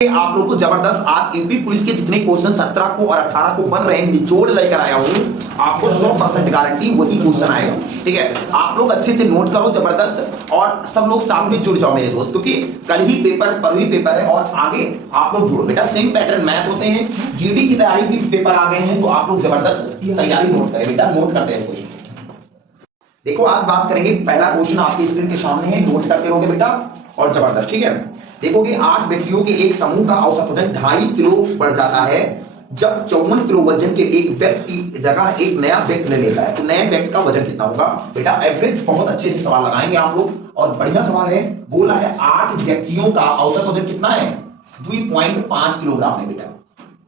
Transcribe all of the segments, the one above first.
आप लोग को जबरदस्त आज यूपी पुलिस के जितने क्वेश्चन 17 को और 18 को बन रहे हैं निचोड़ लेकर आया हूं। आपको 100% गारंटी वही क्वेश्चन आएगा। ठीक है, आप लोग अच्छे से नोट करो जबरदस्त, और सब लोग साथ में जुड़ जाओ मेरे दोस्त, क्योंकि कल ही पेपर पर ही पेपर है और आगे आप लोग जुड़ो बेटा। सेम पैटर्न मैथ होते हैं, जीडी की तैयारी भी पेपर आ गए हैं, तो आप लोग जबरदस्त तैयारी नोट करें बेटा, नोट करते हैं क्वेश्चन। देखो आज बात करेंगे, पहला क्वेश्चन आपकी स्क्रीन के सामने है, नोट करते रहोगे बेटा और जबरदस्त। ठीक है, देखोगे 8 व्यक्तियों के एक समूह का औसत वजन 2.5 किलो बढ़ जाता है जब 54 किलो वजन के एक व्यक्ति की जगह एक नया व्यक्ति ले लेता है, तो नए व्यक्ति का वजन कितना होगा बेटा। एवरेज बहुत अच्छे से सवाल लगाएंगे आप लोग, और बढ़िया सवाल है। बोला है 8 व्यक्तियों का औसत वजन कितना है, 2.5 किलोग्राम है बेटा,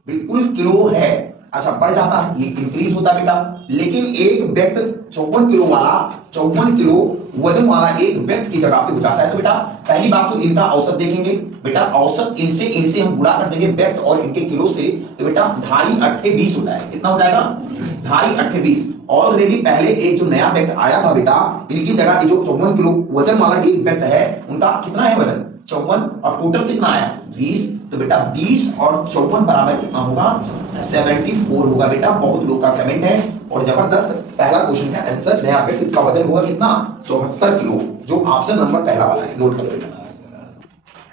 बिल्कुल किलो है। अच्छा, बढ़ जाता है, ये इंक्रीज होता है बेटा, लेकिन एक व्यक्ति 54 किलो वजन वाला एक व्यक्ति की जगह पे हो जाता है। तो बेटा पहली बात तो इनका औसत देखेंगे बेटा, औसत इनसे हम गुणा कर देंगे व्यक्ति और इनके किलो से, तो बेटा 2.5 8 20 होता है। कितना हो जाएगा, 2.5 8 20। ऑलरेडी पहले एक जो नया व्यक्ति आया था बेटा, इनकी जगह जो 54 किलो वजन वाला एक व्यक्ति है, उनका कितना है वजन 54, और टोटल कितना आया 20। तो बेटा 20 और 54 बराबर कितना होगा 74 होगा बेटा। बहुत लोग का कमेंट है, और जबरदस्त पहला क्वेश्चन का आंसर नया व्यक्ति का वजन होगा कितना 74 किलो, जो ऑप्शन नंबर पहला वाला है, नोट करो बेटा।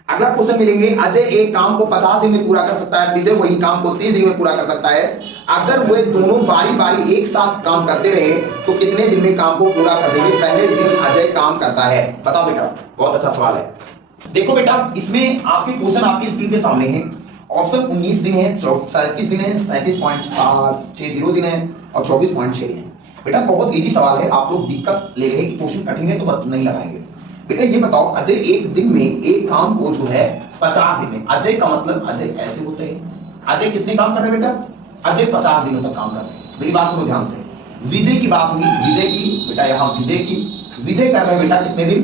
अगला क्वेश्चन मिलेंगे, अजय एक काम को 50 दिन में पूरा कर सकता है, विजय वही काम को 30 दिन में पूरा कर सकता है। अगर वे दोनों बारी बारी एक साथ काम करते रहे तो कितने दिन में काम को पूरा कर देंगे। पहले दिन अजय काम करता है, बताओ बेटा। बहुत अच्छा सवाल है। देखो बेटा, इसमें आपके क्वेश्चन आपकी स्क्रीन के सामने है। ऑप्शन 19 दिन है, 37 दिन है, 37.60 दिन है और 24.6 है बेटा। बहुत इजी सवाल है, आप लोग दिक्कत ले रहे हैं कि क्वेश्चन कठिन है तो नहीं लगाएंगे बेटा। ये बताओ, अजय एक दिन में एक काम को जो है 50 दिन में, अजय का मतलब अजय ऐसे होते हैं। अजय कितने काम कर रहे हैं बेटा, अजय 50 दिनों तक काम कर रहे हैं। मेरी बात सुनो ध्यान से। विजय की बात हुई, विजय की बेटा, यहाँ विजय की, विजय कर रहे हैं बेटा कितने दिन,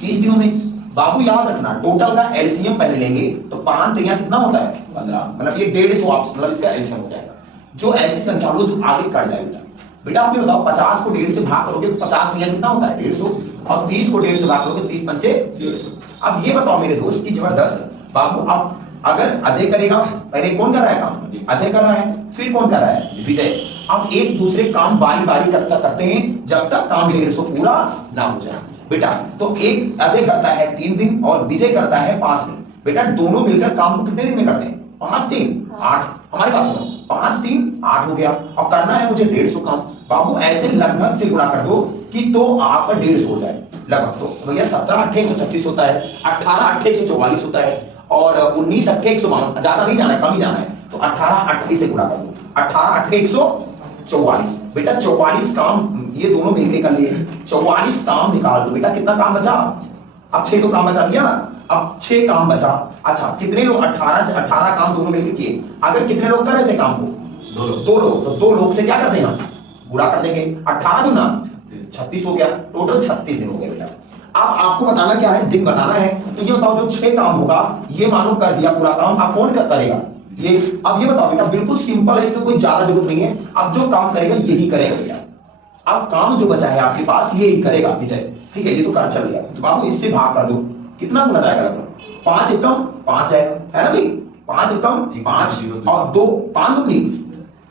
30 दिनों में। बाबू याद रखना, टोटल का एलसीएम पहले लेंगे तो 5 3 कितना होता है 15, मतलब ये 150, मतलब इसका एलसीएम हो जाएगा। जो ऐसी संख्या लो जो आगे कट जाए बेटा। बेटा आप ये बताओ, 50 को 1.5 से भाग करोगे तो 50 कितना होता है 150, और 30 को 1.5 से भाग करोगे 30 पंचे 150। अब ये बताओ मेरे दोस्त की जबरदस्त बाबू, अब अगर अजय करेगा, पहले कौन कर रहा है काम, अजय कर रहा है, फिर कौन कर रहा है विजय। अब एक दूसरे काम बारी बारी करते हैं जब तक काम 150 पूरा ना हो जाए बेटा। तो एक अजय करता है 3 दिन और विजय करता है 5 दिन बेटा। दोनों मिलकर काम को कितने दिन में करते हैं, 5 3 8। हमारे पास 5 3 8 हो गया, और करना है मुझे 150 काम। बाबू ऐसे लगभग से गुणा कर दो कि तो आपका 150 हो जाए लगभग। तो भैया 17 8 136 होता है, 18 8 144 होता है, और 19 8 152, ज्यादा नहीं जाना है, कम ही जाना है। तो 18 8 से गुणा कर दो, 18 8 144 बेटा। 44 काम ये दोनों मिलकर कर लिए, 44 काम निकाल दो बेटा। कितना काम बचा, अब 6 तो काम बचा दिया, अब 6 काम बचा। अच्छा, कितने लोग 18 से 18 काम दोनों मिलकर किए। अगर कितने लोग कर रहे थे काम को, 2 लोग, तो 2 लोग से क्या कर देंगे हम, पूरा कर देंगे। 18 दूना 36 हो गया, टोटल 36 दिन हो गए बेटा। अब आपको बताना क्या है, दिन बताना है। तो ये बताओ, जो 6 काम होगा ये मानो कर दिया पूरा काम, अब कौन करेगा ये। अब ये बताओ बेटा, बिल्कुल सिंपल है, इसमें कोई ज्यादा जरूरत नहीं है। अब जो काम करेगा यही करेगा भैया। अब काम जो बचा है आपके पास ये ही करेगा विजय। ठीक है, ये तो कर चल गया। तो बाबू इससे भाग कर दो, कितना गुना जाएगा लगभग 5 एकम 5 जाएगा, है ना भाई। 5 एकम 5 और 2 5 दूनी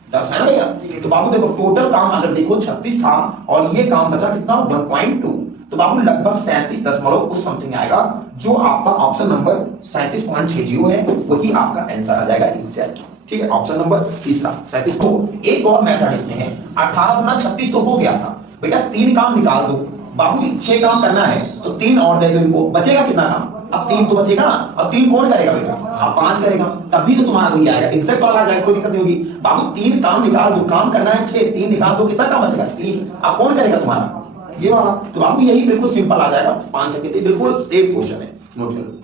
10, है ना भैया। तो बाबू देखो, टोटल काम अगर देखो 36 था और ये काम बचा कितना 1.2, तो बाबू लगभग 37 कुछ समथिंग आएगा। जो आपका ऑप्शन नंबर 37.60 है वही आपका आंसर आ जाएगा एग्जैक्ट। ठीक है, ऑप्शन नंबर तीसरा 37। तो एक और मेथड इसमें है, 18 गुना 36 तो हो गया था बेटा। 3 काम निकाल दो बाबू, 6 काम करना है तो 3 और दे दो इनको, बचेगा कितना काम, अब 3 तो बचेगा। अब 3 कौन करेगा बेटा, अब 5 करेगा, तभी तो तुम्हारा वही आएगा एग्जैक्ट वाला आ जाएगा, कोई दिक्कत नहीं होगी। बाबू 3 काम निकाल दो, काम करना है 6, 3 निकाल दो, कितना काम बचेगा 3। अब कौन करेगा तुम्हारा ये वाला। तो बाबू यही बिल्कुल सिंपल आ जाएगा, 5 बिल्कुल सेम क्वेश्चन है, नोट करो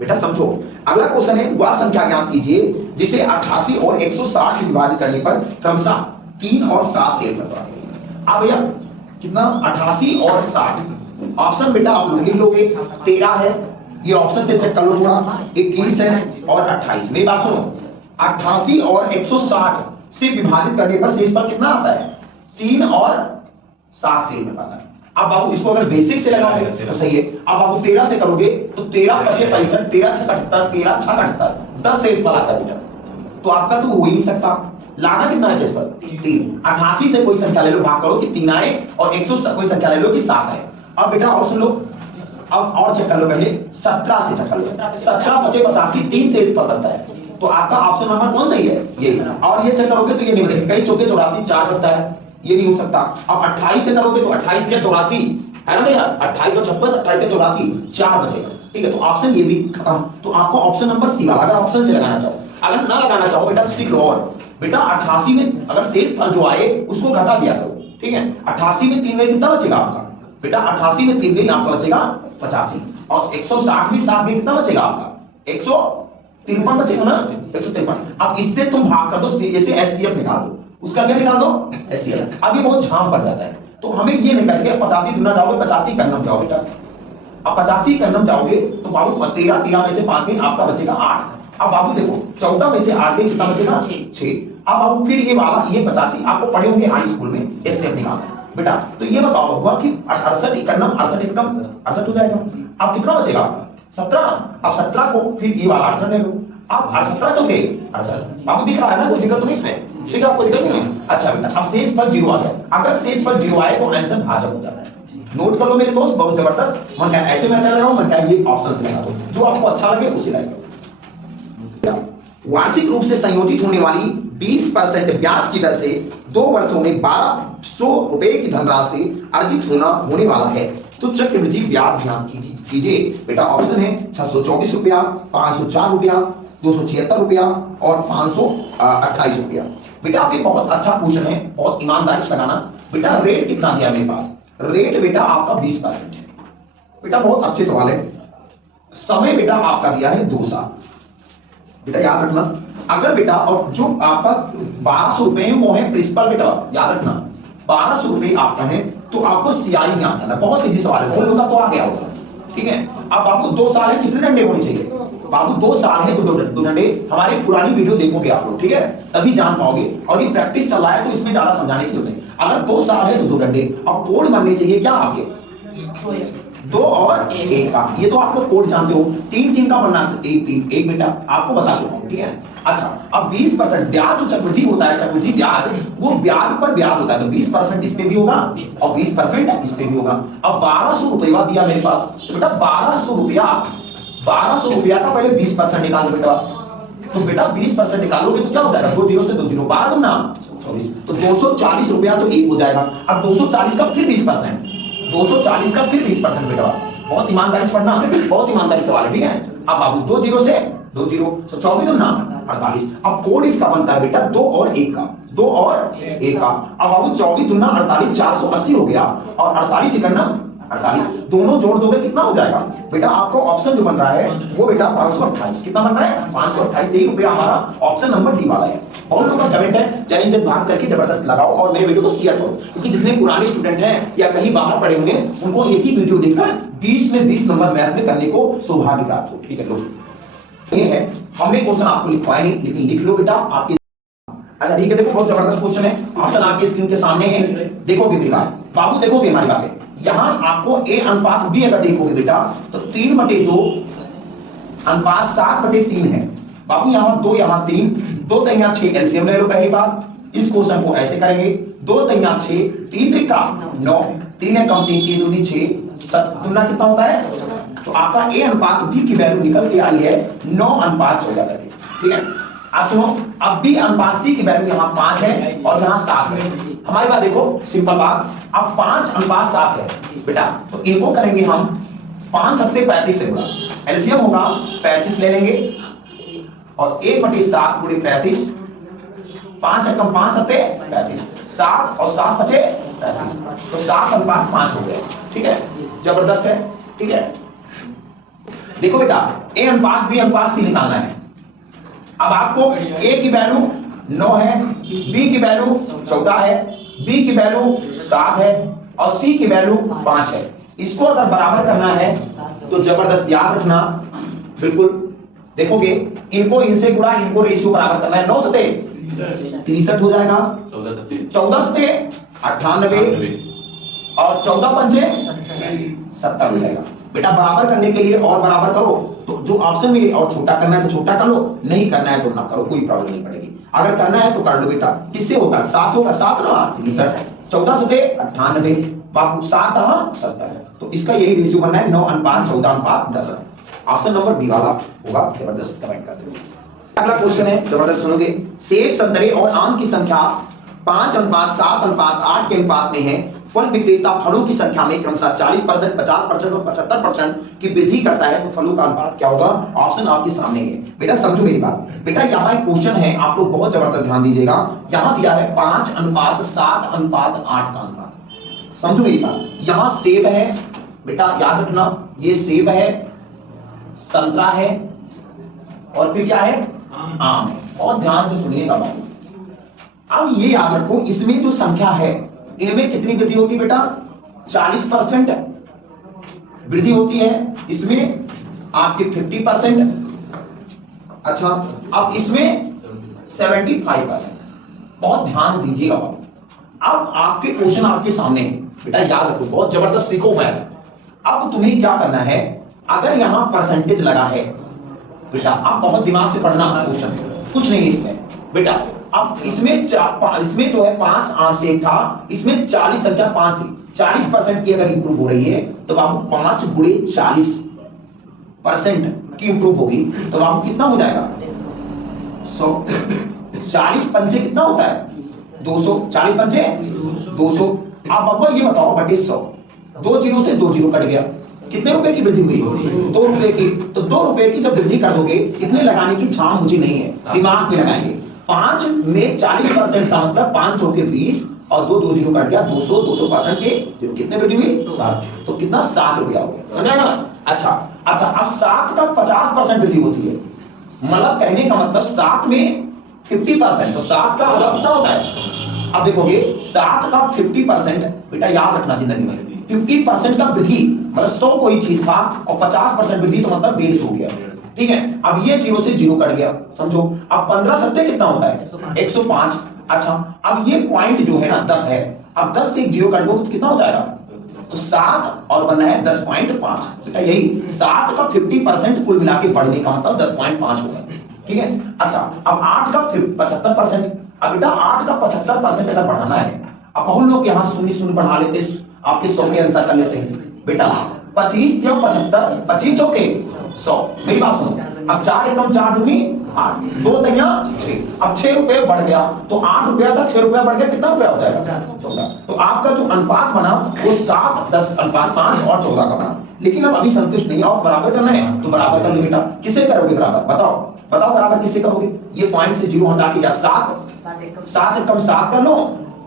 बेटा, समझो। अगला क्वेश्चन है, वह संख्या ज्ञात कीजिए जिसे 88 और 160 से विभाजित करने पर क्रमशः 3 और 7 से होगा। अब भैया कितना 88 और 60, ऑप्शन बेटा आप लोग लिख लोगे। 13 है, ये ऑप्शन से चेक कर लो थोड़ा, 21 है और 28। मेरी बात सुनो, 88 और 160 से विभाजित करने पर शेष पर कितना आता है 3 और 7 से आता है। अब बाबू इसको अगर बेसिक से लगाओगे तो सही है। अब बाबू 13 से करोगे तो 13 5 65, 13 6 78, 13 6 78, 10 शेष फल आता है बेटा। तो आपका तो हो ही नहीं सकता। लाना कितना है शेष फल? 3। 88 से कोई संख्या ले लो, भाग करो कि 3 आए, और 100 से कोई संख्या ले लो कि 7 आए। अब बेटा और सुन लो, अब और चेक कर लो, पहले 17 से चेक कर लो। 17 5 85, 3 शेष फल बचता है। तो आपका ऑप्शन नंबर कौन सही है? ये। और ये चेक करोगे तो ये नहीं बचेगा, कई चौके 84, 4 बचता है, ये नहीं हो सकता। अब 28 से करोगे तो 28 के 84 है ना भैया, 28 को 56, 28 के 84, 4 बचेगा। ठीक है, तो ऑप्शन ये भी खत्म। तो आपको ऑप्शन नंबर सी वाला, अगर ऑप्शन से लगाना चाहो, अगर ना लगाना चाहो बेटा तो सीख लो। और बेटा 88 में अगर शेष फल जो आए उसको घटा दिया करो। ठीक है, 88 में 3 गए कितना बचेगा आपका? बेटा 88 में 3 गई आपका बचेगा 85, और 160 में 7 गई कितना बचेगा आपका? 153 बचेगा ना, 153। अब इससे तुम भाग कर दो, जैसे एचसीएफ निकाल दो, उसका क्या निकाल दो? एचसीएफ। अब ये बहुत झाम पड़ जाता है, तो हमें ये नहीं करके 85 दुना जाओगे, 85 करनम जाओ बेटा। अब 85 करनम जाओगे तो बाबू 13 में से 5 गई, आपका बचेगा 8। अब बाबू देखो 14 में से 8 गई, कितना बचेगा? 6। अब बाबू फिर ये वाला, ये 85 आपको पढ़े होंगे हाई स्कूल में, एचसीएफ निकालना बेटा। तो ये बताओ हुआ कि 68 करनम 68 एकम 68 हो जाएगा। अब कितना बचेगा आपका? 17। अब 17 को फिर ये वाला 68 ले लो। अब 17 चौके 68। बाबू दिख रहा है ना, कोई दिक्कत तो नहीं इसमें? दिख रहा, कोई दिक्कत नहीं है? अच्छा बेटा, अब शेष फल 0 आ गया। अगर शेष फल 0 आए तो आंसर भाजक हो जाता है। नोट कर लो मेरे दोस्त, बहुत जबरदस्त। मन क्या ऐसे मेथड लगाओ, मन क्या ये ऑप्शन से लगा दो, जो आपको अच्छा लगे उसे लगाओ। वार्षिक रूप से संयोजित होने वाली 20% ब्याज की दर से 2 वर्षों में 1200 रुपए की धनराशि अर्जित होने वाला है। तो चक्रवृद्धि ब्याज ध्यान कीजिए बेटा। ऑप्शन है 624 रुपया, 504 रुपया, 276 रुपया और 528 रुपया। बेटा आप, ये बहुत अच्छा क्वेश्चन है, बहुत ईमानदारी से लगाना बेटा। रेट कितना दिया मेरे पास? रेट बेटा आपका 20% है बेटा, बहुत अच्छे सवाल है। समय बेटा आपका दिया है 2 साल बेटा, याद रखना। अगर बेटा, और जो आपका 1200 रुपए है वो है प्रिंसिपल बेटा, याद रखना 1200 रुपए आपका है। तो आपको सीआई में आता है, बहुत इजी सवाल है, बोल का तो आ गया होगा। ठीक है, अब बाबू 2 साल है, कितने डंडे होने चाहिए? बाबू 2 साल है तो 2 डंडे। हमारी पुरानी वीडियो देखोगे आप लोग, ठीक है, तभी जान पाओगे। और ये प्रैक्टिस चल रहा है तो इसमें ज्यादा समझाने की जरूरत नहीं। अगर 2 साल है तो 2 डंडे, और कोड बनने चाहिए क्या आपके? 2 और 1 का। ये तो आप लोग कोड जानते हो। 3 का बनना, 1 बेटा आपको बता चुका हूं। ठीक है, अच्छा अब 20% ब्याज जो चक्रवृद्धि होता है, चक्रवृद्धि ब्याज वो ब्याज पर ब्याज होता है, तो 20% इस पे भी होगा और 20% इस पे भी होगा। अब 1200 रुपया दिया मेरे पास, तो बेटा 1200 रुपया का पहले 20% निकाल दो बेटा। तो बेटा 20% निकालोगे तो क्या हो जाएगा? 2 0 से 2 0, 12 दूना 24, तो 240 रुपया तो 1 हो जाएगा। अब 240 का फिर 20%, 240 का फिर 20% बेटा। बहुत ईमानदारी से पढ़ना, बहुत ईमानदारी सवाल है। ठीक है, अब बाबू 2 0 से 2 0, तो 24 दूना 48। अब कोड इसका बनता है बेटा 2 और 1 का, 2 और 1 का। अब बाबू 24 दूना 48, 480 हो गया, और 48 करना 48, दोनों जोड़ दोगे कितना हो जाएगा बेटा? आपको ऑप्शन जो बन रहा है वो बेटा 528, कितना बन रहा है? 528। यही रुपया हमारा ऑप्शन नंबर डी वाला है। बहुत लोगों का कमेंट है, जय हिंद भाग करके जबरदस्त लगाओ और मेरे वीडियो को शेयर करो, क्योंकि जितने पुराने स्टूडेंट हैं या कहीं बाहर पढ़े होंगे उनको एक ही वीडियो देखकर 20 में 20 नंबर मैथ में करने को सौभाग्य प्राप्त हो। ठीक है लोग, ये है, हमने क्वेश्चन आपको लिखवाए नहीं, लेकिन लिख लो बेटा आपके। अच्छा ठीक है, देखो बहुत जबरदस्त क्वेश्चन है, ऑप्शन आपकी स्क्रीन के सामने है, देखोगे मेरी बात बाबू, देखोगे हमारी बातें। यहां आपको ए अनुपात बी अगर देखोगे बेटा तो 3/2 अनुपात 7/3 है बाबू। यहां 2 यहां 3, 2 3 6 एलसीएम ले लो पहली बात। इस क्वेश्चन को ऐसे करेंगे, 2 3 6, 3 3 9, 3 है कम 3 3 दूनी 6, 7 दूना कितना होता है? तो आपका ए अनुपात बी की वैल्यू निकल के आई है 9:14 करके। ठीक है, आप सुनो, अब बी अनुपात सी की वैल्यू यहाँ 5 है और यहाँ 7 है। हमारी बात देखो, सिंपल बात, अब 5:7 है बेटा, तो इनको करेंगे हम 5 सत्ते 35 से गुणा, एलसीएम होगा 35 ले लेंगे, और 1/7 गुणे 35, 5 एकम 5 सत्ते 35, 7 और 7 बचे 35, तो 7:5 हो गया। ठीक है, जबरदस्त है। ठीक है, देखो बेटा ए अनुपात बी अनुपात सी निकालना है। अब आपको ए की वैल्यू 9 है, बी की वैल्यू 14 है, बी की वैल्यू 7 है और सी की वैल्यू 5 है। इसको अगर बराबर करना है तो जबरदस्त याद रखना, बिल्कुल देखोगे इनको इनसे गुणा, इनको रेशियो बराबर करना है। 9 सते 63 हो जाएगा, 14 सते 98 और 14 पंचे 70 हो जाएगा। बेटा बराबर करने के लिए और बराबर करो, तो जो ऑप्शन मिले, और छोटा करना है तो छोटा कर लो, नहीं करना है तो ना करो, कोई प्रॉब्लम नहीं पड़ेगी। अगर करना है तो कर लो बेटा। किससे होगा? 7 होगा, 7 ना 63, 14 से 98 बाबू, 7 70। तो इसका यही रेशियो बनना है 9:14:10। ऑप्शन नंबर बी वाला होगा। जबरदस्त कमेंट कर दो। अगला क्वेश्चन है, जबरदस्त सुनोगे। सेब, संतरे और आम की संख्या 5:7:8 के अनुपात में है। फल विक्रेता फलों की संख्या में क्रमशः 40%, 50% और 75% की वृद्धि करता है, तो फलों का अनुपात क्या होगा? ऑप्शन आपके सामने है। बेटा समझो मेरी बात। बेटा यहाँ एक क्वेश्चन है, आप लोग बहुत जबरदस्त ध्यान दीजिएगा। यहाँ दिया है 5:7:8 का अनुपात। समझो मेरी बात। यहाँ सेब है बेटा, याद रखना, ये सेब है, संतरा है, और फिर क्या है? आम है। और ध्यान से सुनिएगा बाबू। अब ये याद रखो, इसमें जो संख्या है, इनमें कितनी वृद्धि होती है बेटा? 40% वृद्धि होती है। इसमें आपके 50%। अच्छा, अब इसमें 75%। बहुत ध्यान दीजिएगा बाबू। अब आपके क्वेश्चन आपके सामने है बेटा, याद रखो, बहुत जबरदस्त सीखो मैथ। अब तुम्हें क्या करना है, अगर यहां परसेंटेज लगा है बेटा, आप बहुत दिमाग से पढ़ना क्वेश्चन, कुछ नहीं इसमें बेटा। अब इसमें इसमें जो है 5 आम से था, इसमें 40 संख्या 5 थी, 40% की अगर इंप्रूव हो रही है तो बाबू 5 गुणे 40% की इंप्रूव होगी, तो बाबू कितना हो जाएगा? 100। 40 पंचे कितना होता है? 200। 40 पंचे 200। अब बाबू ये बताओ, बटे 100, 2 जीरो से 2 जीरो कट गया, कितने रुपए की वृद्धि हुई? 2 रुपए की। तो 2 रुपए की जब वृद्धि कर दोगे, इतने लगाने की छाम मुझे नहीं है, दिमाग में लगाएंगे। 5 में 40% का मतलब 5 चौके 20, और 2 जीरो कट गया, 200 200% के कितने वृद्धि हुई? 7। तो कितना? 7 रुपया हो गया, समझा ना? अच्छा, अब 7 का 50% वृद्धि होती है, मतलब कहने का मतलब 7 में 50%, तो 7 का मतलब कितना होता है? अब देखोगे 7 का 50% बेटा, याद रखना जिंदगी में 50% का वृद्धि मतलब 100 कोई चीज था, और 50% वृद्धि तो मतलब 150 हो गया। ठीक है, अब ये 0 से 0 कट गया, समझो। अब 15 सत्ते कितना होता है? 105। अच्छा, अब ये पॉइंट जो है ना 10 है, अब 10 से 0 कट गो तो कितना हो जाएगा? तो 7 और बनना है 10.5। यही 7 का 50% कुल मिला के बढ़ने का मतलब 10.5 होगा। ठीक है, अच्छा, अब 8 का 75%। अब बेटा 8 का 75% अगर बढ़ाना है, अब बहुत लोग यहाँ 0 बढ़ा लेते, आपके 100 के आंसर कर लेते हैं बेटा। 25 या 75, 25 चौके 100। मेरी बात सुनो, अब 4 एकम 4 दूनी 8, 2 तिया 6। अब 6 रुपए बढ़ गया, तो 8 रुपया था, 6 रुपया बढ़ गया, कितना रुपया हो जाएगा? 14। तो आपका जो अनुपात बना वो 7:10:5 और 14 का बना। लेकिन अब अभी संतुष्ट नहीं, और बराबर करना है तो बराबर कर लो बेटा। किससे करोगे बराबर? बताओ बताओ, बराबर किससे करोगे? ये पॉइंट से 0 हटा के, या 7 एकम 7 कर लो,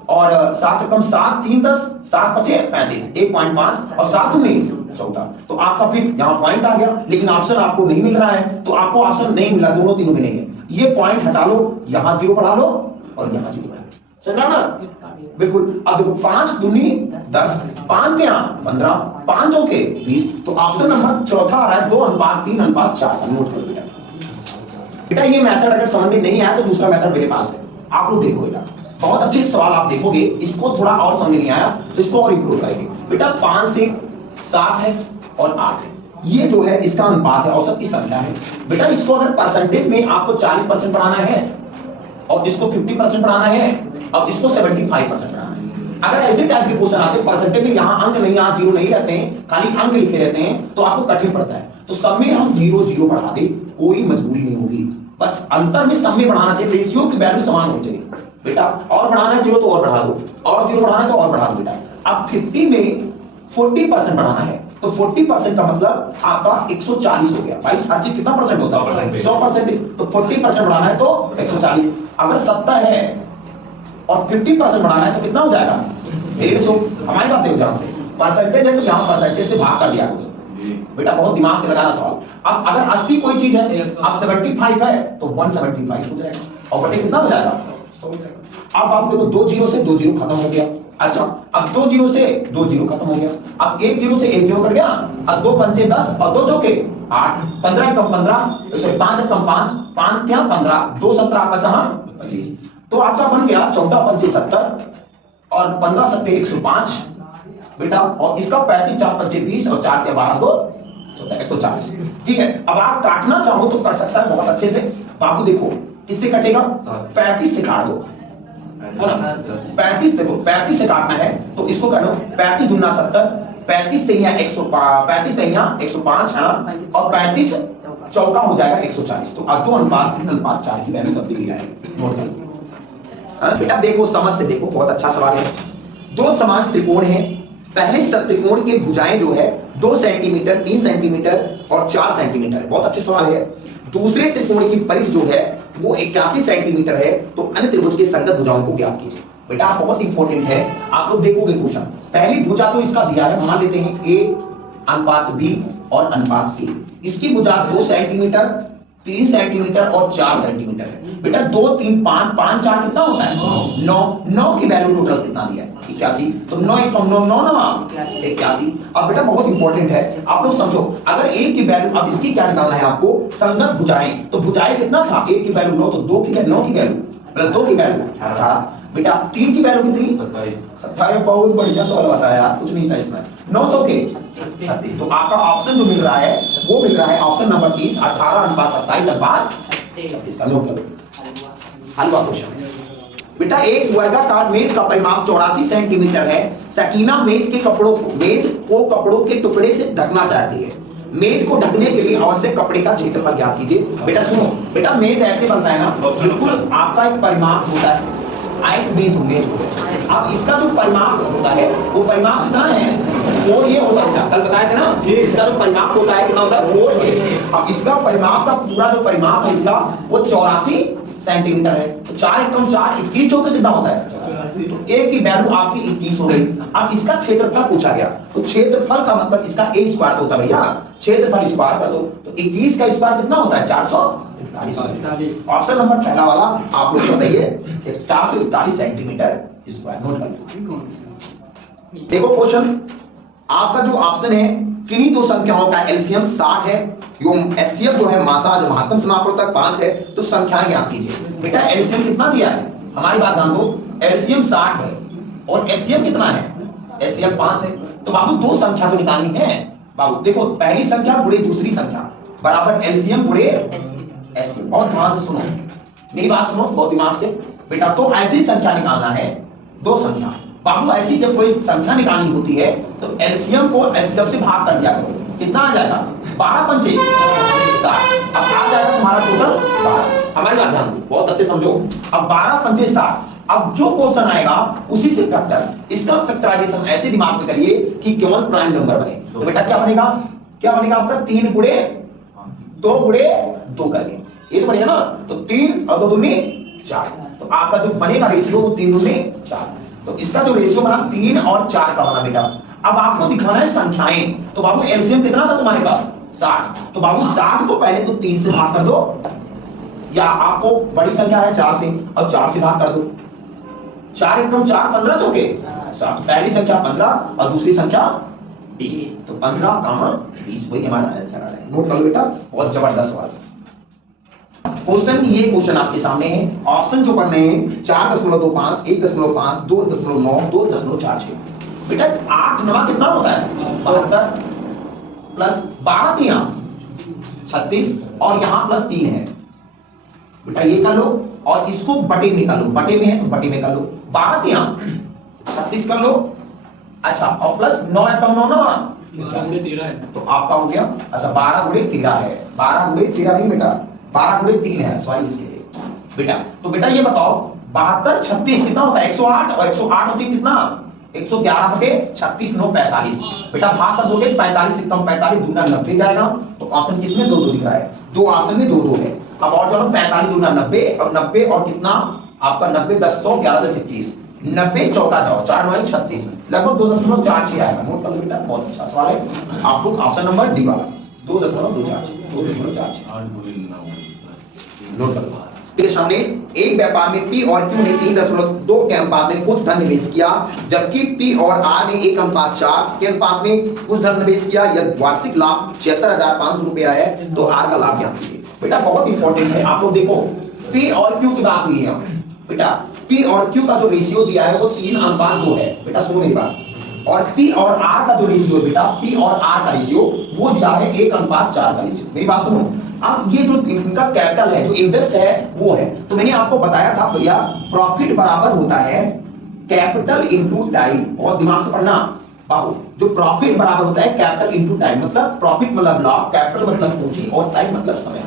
और 7 एकम 7 3 10, 7 5 35, 1.5 और 7 19 14। तो आपका फिर यहाँ पॉइंट आ गया, लेकिन ऑप्शन आपको नहीं मिल रहा है, तो आपको ऑप्शन नहीं मिला, दोनों तीनों में नहीं है। ये पॉइंट हटा लो, यहाँ 0 बढ़ा लो, और यहाँ 0 बढ़ा लो, समझा ना? बिल्कुल। अब देखो 5 दूनी 10, 5 के 15, 5 चौके 20। तो ऑप्शन नंबर चौथा आ रहा है 2:3:4। नोट कर बेटा। बेटा ये मेथड अगर समझ में नहीं आया तो दूसरा मेथड मेरे पास है, आप लोग देखो बेटा। बहुत अच्छे सवाल आप देखोगे, इसको थोड़ा और समझ नहीं आया तो इसको और इंप्रूव करेंगे बेटा। 5 से 7 है और 8 है, ये जो है इसका अनुपात है, औसत की संख्या है बेटा। इसको अगर परसेंटेज में आपको 40% बढ़ाना है, और इसको 50% बढ़ाना है, और इसको 75% बढ़ाना है। अगर ऐसे टाइप के क्वेश्चन आते हैं परसेंटेज में, यहाँ अंक नहीं, यहाँ 0 नहीं रहते हैं, खाली अंक लिखे रहते हैं, तो आपको कठिन पड़ता है। तो सब में हम 0 बढ़ा दे, कोई मजबूरी नहीं होगी, बस अंतर में सब में बढ़ाना चाहिए, रेशियो की वैल्यू समान होनी चाहिए बेटा। और बढ़ाना है 0 तो और बढ़ा दो, और 0 बढ़ाना है तो और बढ़ा दो बेटा। अब 50 में 40% बढ़ाना है, तो 40% का मतलब आपका 140 हो गया। भाई हर चीज कितना परसेंट होता है? 100%। तो 40% बढ़ाना है तो 140। अगर 70 है और 50% बढ़ाना है तो कितना हो जाएगा? 150। हमारी बात देखो, ध्यान से परसेंटेज है तो यहाँ परसेंटेज से भाग कर दिया बेटा। बहुत दिमाग से लगाना सवाल। अब अगर 80 कोई चीज है, अब 75 है तो 175 हो जाएगा, और बटे कितना हो जाएगा? अब आप देखो 2 जीरो से 2 जीरो खत्म हो गया। अच्छा, अब 2 जीरो से 2 जीरो खत्म हो गया। अब 1 जीरो से 1 जीरो कट गया, अब 2 पंचे 10 और 2 चौके 8, 15 कम 15, 5 कम 5, 5 क्या 15, 2 17 आपका जहां 25। तो आपका बन गया 14 पंचे 70 और 15 सत्ते 105 बेटा। और इसका 35 4 पंचे 20 और 4 के 12 2 140। ठीक है, अब आप काटना चाहो तो कर सकता है बहुत अच्छे से। बाबू देखो किससे कटेगा, 35 से काट दो, है ना। 35 देखो 35 से काटना है तो इसको करो 35 दूना 70, 35 तैया 35 तैया 105 है ना, और 35 चौका हो जाएगा 140। तो 2:3:4 की वैल्यू तब भी आएगी। बेटा देखो समझ से देखो, बहुत अच्छा सवाल है। दो समान त्रिकोण हैं, पहले त्रिकोण के भुजाएं जो है 2 सेंटीमीटर, 3 सेंटीमीटर और 4 सेंटीमीटर है, बहुत अच्छे सवाल है। दूसरे त्रिकोण की परिधि जो है वो 81 सेंटीमीटर है, तो अन्य त्रिभुज के संगत भुजाओं को ज्ञात कीजिए। बेटा बहुत इंपॉर्टेंट है, आप लोग देखोगे क्वेश्चन। पहली भुजा तो इसका दिया है, मान लेते हैं A/B और अनुपात C। इसकी भुजा 2 सेंटीमीटर, 3 सेंटीमीटर और 4 सेंटीमीटर है। बेटा 2 3 5 5 4 कितना होता है 9 की वैल्यू टोटल कितना दिया है 81। तो 9 1 9 9 81। अब बेटा बहुत इंपॉर्टेंट है, आप लोग समझो, अगर A की वैल्यू, अब इसकी क्या निकालना है आपको, संगत भुजाएं। तो भुजाएं कितना था, A की वैल्यू 9, तो 2 की वैल्यू 9 की वैल्यू मतलब 2 की वैल्यू 18। बेटा 3 की वैल्यू कितनी 27। बहुत बढ़िया सवाल बताया यार, कुछ नहीं था इसमें। 9 चौके 36। तो आपका ऑप्शन जो मिल रहा है वो मिल रहा है ऑप्शन नंबर 30, 18:27 का नोट करो। हलवा क्वेश्चन। बेटा एक वर्गाकार मेज का परिमाप 84 सेंटीमीटर है। सकीना मेज के कपड़ों के टुकड़े से ढकना चाहती है। मेज को ढकने के लिए आवश्यक कपड़े का क्षेत्रफल ज्ञात कीजिए। बेटा सुनो, बेटा मेज ऐसे बनता है ना, बिल्कुल आपका एक परिमाप होता है, मेज होता है। अब इसका जो परिमाप होता है वो परिमाप कितना है, 4A होता है। कल बताए थे ना, इसका जो परिमाप होता है कितना होता है 4A। अब इसका परिमाप का पूरा जो परिमाप है इसका वो 84 सेंटीमीटर है। तो 4 एकम 4 21 चौके कितना होता है, तो A की वैल्यू आपकी 21 हो गई। अब इसका क्षेत्रफल पूछा गया, तो क्षेत्रफल का मतलब इसका A स्क्वायर होता है भैया, क्षेत्रफल स्क्वायर कर दो। तो 21 का स्क्वायर कितना होता है 441। ऑप्शन नंबर पहला वाला आप लोग को सही है, 441 सेंटीमीटर स्क्वायर। नोट कर लो। देखो क्वेश्चन, आपका जो ऑप्शन है किन्हीं दो संख्याओं का एलसीएम 60 है, एचसीएफ जो है मासा जो महत्तम समापन तक 5 है, तो संख्याएं ज्ञात कीजिए। बेटा एलसीएम कितना दिया है, हमारी बात ध्यान दो, एलसीएम 60 है और एचसीएफ कितना है, एचसीएफ 5 है। तो बाबू दो संख्या तो निकालनी है। बाबू देखो पहली संख्या गुणे दूसरी संख्या बराबर एलसीएम गुणे एचसीएफ। बहुत ध्यान से सुनो, मेरी बात सुनो बहुत दिमाग से। बेटा तो ऐसी संख्या निकालना है, दो संख्या। बाबू ऐसी जब कोई संख्या निकालनी होती है तो एलसीएम को एचसीएफ से भाग कर दिया करो। कितना आ जाएगा 12 पंचे 60। अब आ जाएगा तुम्हारा टोटल 12। हमारी बात ध्यान दो, बहुत अच्छे समझो। अब 12 पंचे 60। अब जो क्वेश्चन आएगा उसी से फैक्टर, इसका फैक्टराइजेशन ऐसे दिमाग में करिए कि केवल प्राइम नंबर बने। तो बेटा क्या बनेगा, क्या बनेगा आपका 3 गुणे 2 गुणे 2 करके, ये तो बढ़िया ना। तो 3 और 2 दूनी 4। तो आपका जो बनेगा रेशियो वो 3 दूनी 4। तो इसका जो रेशियो बना 3 और 4 का बना बेटा। अब आपको दिखाना है संख्याएं। तो बाबू एलसीएम कितना था तुम्हारे पास 60। तो बाबू 60 को पहले तो 3 से भाग कर दो, या आपको बड़ी संख्या है 4 से, और 4 से भाग कर दो। 4 एकदम 4 15 चौके 60। पहली संख्या 15 और दूसरी संख्या 20। तो 15 कामा 20 वही हमारा आंसर आ रहा है। नोट कर लो बेटा, बहुत जबरदस्त सवाल। क्वेश्चन ये क्वेश्चन आपके सामने है। ऑप्शन जो बन रहे हैं 4.25, 1.5, 2.9, 2.46। बेटा 8 9 कितना होता है 72 प्लस 12 3 36 और यहां प्लस 3 है। बेटा ये कर लो और इसको बटे में कर लो, बटे में है तो बटे में कर लो। 12 3 36 कर लो, अच्छा, और प्लस 9 एकम 9 13 है, तो आपका हो गया। अच्छा 12 गुणे 13 है, 12 गुणे 13 नहीं बेटा, 12 गुणे 3 है, सॉरी इसके लिए बेटा। तो बेटा ये बताओ 72 36 कितना होता है 108, और 108 होती है कितना 111 बटे 36 9 45। बेटा भाग कर दोगे 45 से कम 45 दूना 90 जाएगा। तो ऑप्शन किसमें 2 2 दिख रहा है, दो ऑप्शन में 2 2 है। अब और चलो 45 दूना 90 और 90 और कितना आपका 90 10 100 11 10 21, 90 चौका जाओ 4 9 36, लगभग 2.46 आएगा। नोट कर लो बेटा, बहुत अच्छा सवाल है। आपको ऑप्शन नंबर डी वाला 2.246 नोट कर लो। के सामने एक व्यापार में P और Q ने 3.2 के अनुपात में कुछ धन निवेश किया, जबकि P और R ने 1:4 के अनुपात में कुछ धन निवेश किया। यह वार्षिक लाभ 76,500 रुपया है, तो R का लाभ ज्ञात कीजिए। बेटा बहुत इंपॉर्टेंट है, आप लोग देखो P और Q की बात हुई है बेटा। P और Q का जो रेशियो दिया है वो 3:2 है बेटा, सुनो मेरी बात। और P और R का जो रेशियो बेटा, P और R का रेशियो वो दिया है 1:4 का रेशियो। मेरी बात सुनो, अब ये जो इनका कैपिटल है, जो इन्वेस्ट है वो है, तो मैंने आपको बताया था भैया प्रॉफिट बराबर होता है कैपिटल इनटू टाइम। और दिमाग से पढ़ना बाबू, जो प्रॉफिट बराबर होता है कैपिटल इनटू टाइम, मतलब प्रॉफिट मतलब लाभ, कैपिटल मतलब पूंजी और टाइम मतलब समय।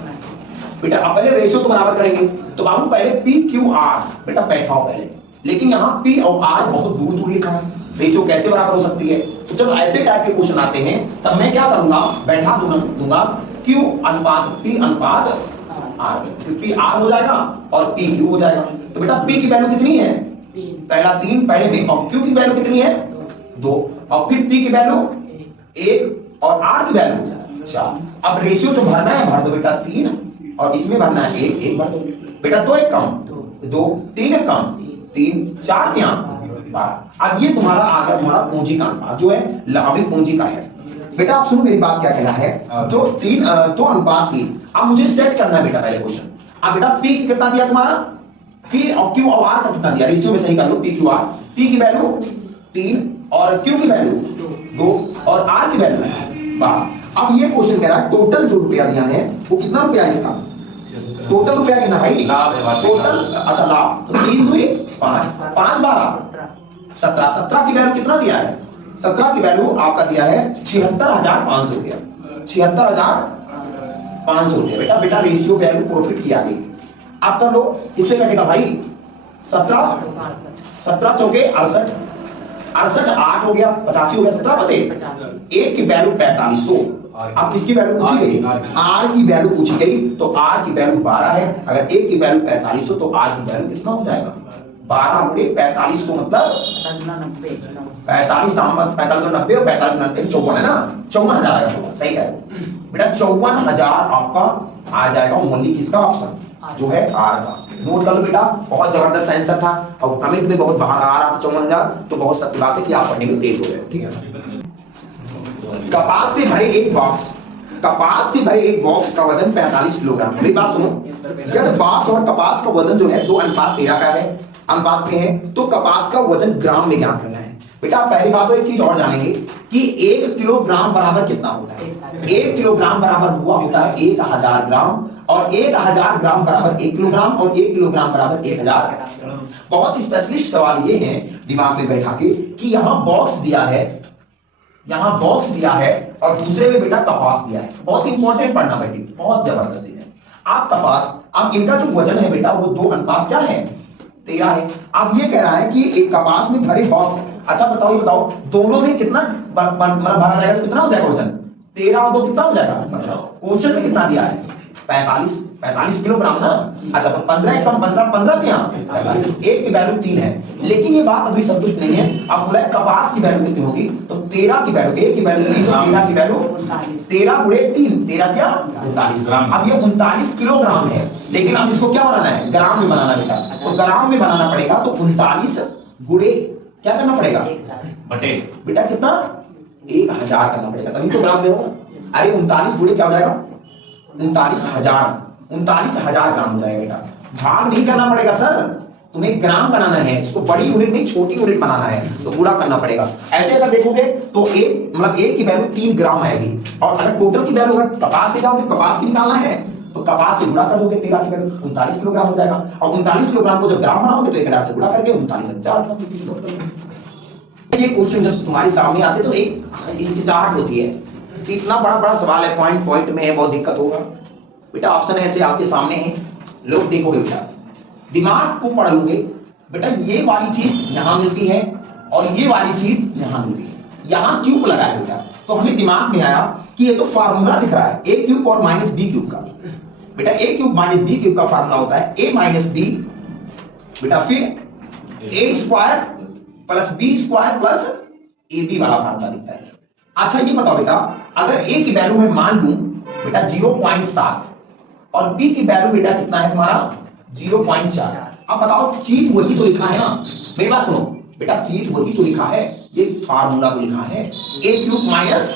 बेटा अब पहले रेशियो तो बराबर करेंगे, तो बाबू पहले पी क्यू आर, बेटा बैठाओ पहले, लेकिन यहाँ पी और आर बहुत दूर दूर लिखा है, रेशियो कैसे बराबर हो सकती है? तो जब ऐसे टाइप के क्वेश्चन आते हैं तब मैं क्या करूंगा, बैठा दूंगा क्यू अनुपात पी अनुपात आर, पी आर हो जाएगा और पी क्यू हो जाएगा। तो बेटा पी की वैल्यू कितनी है? पहला 3 पहले में, और क्यू की वैल्यू कितनी है? 2, और फिर पी की वैल्यू 1 और आर की वैल्यू 4। अब रेशियो जो भरना है भर दो बेटा 3, और इसमें भरना है 1 भर दो बेटा, 2 1 कम 2, 3 1 कम 3, 4 3 12। अब ये तुम्हारा आ गया तुम्हारा पूंजी का अनुपात जो है लाभ पूंजी का है। बेटा आप सुनो मेरी बात क्या कहना है, जो 2:3। अब मुझे सेट करना है बेटा पहले क्वेश्चन। अब बेटा पी कितना दिया तुम्हारा, पी और क्यू और आर का कितना दिया, रेशियो में सही कर लो पी क्यू आर। पी की वैल्यू 3 और क्यू की वैल्यू 2 और आर की वैल्यू 12। अब ये क्वेश्चन कह रहा है टोटल जो रुपया दिया है वो कितना रुपया है इसका, टोटल रुपया कितना भाई, टोटल अच्छा लाभ, तो 3 2 5 5 12 17, 17 की वैल्यू कितना दिया है, 17 की वैल्यू आपका दिया है 76,500 रुपया, 76,500 रुपया। बेटा बेटा रेशियो वैल्यू प्रॉफिट की आ गई। अब कर लो, किससे कटेगा भाई, 17 चौके 68, 68 8 हो गया 85 हो गया, 17 बचे, एक की वैल्यू 4500। अब किसकी वैल्यू पूछी गई, आर की वैल्यू पूछी गई, तो आर की वैल्यू 12 है, अगर एक की वैल्यू 4500 तो आर की वैल्यू कितना हो जाएगा, 12 गुणे 4500 मतलब 45 45 90 और 45 54 है ना, 54,000 आएगा, सही है बेटा 54,000 आपका आ जाएगा। ओनली किसका ऑप्शन जो है आर का, नोट कर लो बेटा, बहुत जबरदस्त आंसर था और कमेंट में बहुत बाहर आ रहा था 54,000, तो बहुत सत्य बात है कि आप पढ़ने में तेज हो गए। ठीक है, कपास से भरे एक बॉक्स, कपास से भरे एक बॉक्स का वजन 45 किलोग्राम। मेरी बात सुनो, यदि बॉक्स और कपास का वजन जो है 2:13 का है, अनुपात में है, तो कपास का वजन ग्राम में ज्ञात करना है। बेटा पहली बात तो एक चीज और जानेंगे कि 1 किलोग्राम बराबर कितना होता है, 1 किलोग्राम बराबर हुआ होता है 1000 ग्राम, और 1000 ग्राम बराबर 1 किलोग्राम, और 1 किलोग्राम बराबर 1000। बहुत स्पेशलिस्ट सवाल ये है दिमाग में बैठा के कि यहाँ बॉक्स दिया है, यहाँ बॉक्स दिया है और दूसरे में बेटा कपास दिया है, बहुत इंपॉर्टेंट पढ़ना बेटी, बहुत जबरदस्त है। आप कपास, अब इनका जो वजन है बेटा वो 2 अनुपात क्या है 13 है। अब ये कह रहा है कि एक कपास में भरे बॉक्स, अच्छा बताओ ये बताओ दोनों में कितना भरा जाएगा, तो कितना हो जाएगा वजन, 13 और 2 कितना हो जाएगा, क्वेश्चन में कितना दिया है 45 किलोग्राम ना, अच्छा तो 15 कम 15 45, एक की वैल्यू 3 है, लेकिन ये बात अभी संतुष्ट नहीं है। अब बोला कपास की वैल्यू कितनी होगी, तो 13 की वैल्यू, एक की वैल्यू 3, 13 की वैल्यू 13 गुणे 3, 13 क्या 39 ग्राम। अब ये 39 किलोग्राम है, लेकिन अब इसको क्या बनाना है, ग्राम में बनाना बेटा, तो ग्राम में बनाना पड़ेगा, तो 39 गुणे क्या करना पड़ेगा बटे बेटा कितना 1000 करना पड़ेगा, तभी तो ग्राम में होगा। अरे 39 गुणे क्या हो जाएगा 39,000 ग्राम हो जाएगा बेटा, भाग नहीं करना पड़ेगा सर, तुम्हें ग्राम बनाना है, इसको बड़ी यूनिट नहीं छोटी यूनिट बनाना है, तो पूरा करना पड़ेगा। ऐसे अगर देखोगे तो एक मतलब एक की वैल्यू 3 ग्राम आएगी, और अगर टोटल की वैल्यू अगर कपास से जाओगे, कपास की निकालना है तो कपास से गुणा कर दोगे, 13 की वैल्यू 39 किलोग्राम हो जाएगा, और 39 किलोग्राम को जब ग्राम बनाओगे तो 1000 से गुणा करके 39,000। ये क्वेश्चन जब तुम्हारे सामने आते तो एक हिचकिचाहट होती है कि इतना बड़ा सवाल है, पॉइंट में है, बहुत दिक्कत होगा बेटा। ऑप्शन ऐसे आपके सामने है, लोग देखोगे बेटा, दिमाग को पढ़ लोगे बेटा, ये वाली चीज यहां मिलती है और ये वाली चीज यहां मिलती है, यहां क्यूब लगा है बेटा, तो हमें दिमाग में आया कि ये तो फार्मूला दिख रहा है a क्यूब और माइनस बी क्यूब का। बेटा a cube minus B cube का फार्मूला होता है a माइनस बी बेटा, फिर a square plus B square plus A B वाला फार्मूला दिखता है। अच्छा ये बताओ बेटा, अगर a की वैल्यू में मान लूं बेटा 0.7 और b की वैल्यू बेटा कितना है तुम्हारा 0.4, अब बताओ चीज वही तो लिखा है ना, मेरी बात सुनो बेटा, चीज वही तो लिखा है, ये फार्मूला तो लिखा है a क्यूब माइनस,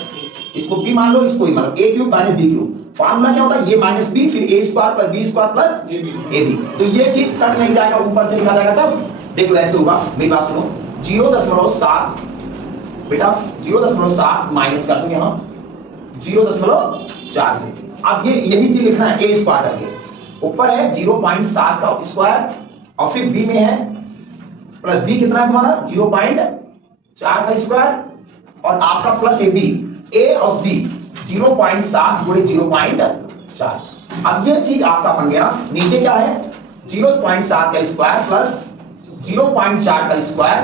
इसको b मान लो, इसको ही मान लो, a cube minus b cube, formula क्या होता है ये माइनस b, फिर a square plus b square plus ab, तो ये चीज कट नहीं जाएगा, ऊपर से लिखा जाएगा, तब देखो ऐसे होगा। मेरी बात सुनो 0.7 बेटा 0.7 माइनस कर दो यहाँ 0.4 से। अब ये यही चीज लिखना है a स्क्वायर करके, ऊपर है 0.7 का स्क्वायर और फिर b में है प्लस b कितना है तुम्हारा 0.4 का स्क्वायर और आपका प्लस a और b 0.7 गुणे 0.4। अब ये चीज आपका बन गया, नीचे क्या है 0.7 का स्क्वायर प्लस 0.4 का स्क्वायर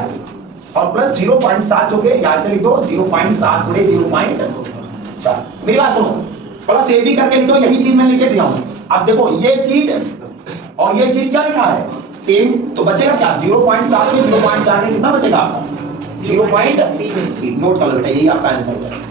और प्लस 0.7 जो के यहां से लिख दो 0.7 गुणे 0.4। मेरी बात सुनो, प्लस ए बी करके लिखो, यही चीज मैं लिखे दिया हूं। अब देखो ये चीज और ये चीज क्या लिखा है सेम, तो बचेगा क्या 0.7 में 0.4 में कितना बचेगा आपका 0.3। नोट कर लो बेटा, यही आपका आंसर है।